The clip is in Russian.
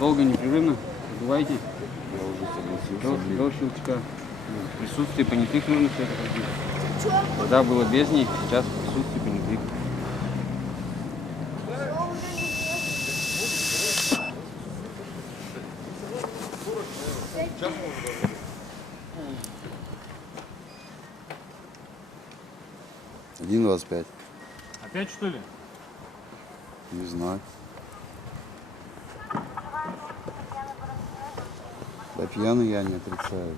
Долго, непрерывно бываете? До щелчка. В присутствии понятых нужно все это ходить. Вода было без них, сейчас в присутствии понятых. Один 25. Опять что ли? Не знаю. Да пьяный я не отрицаю.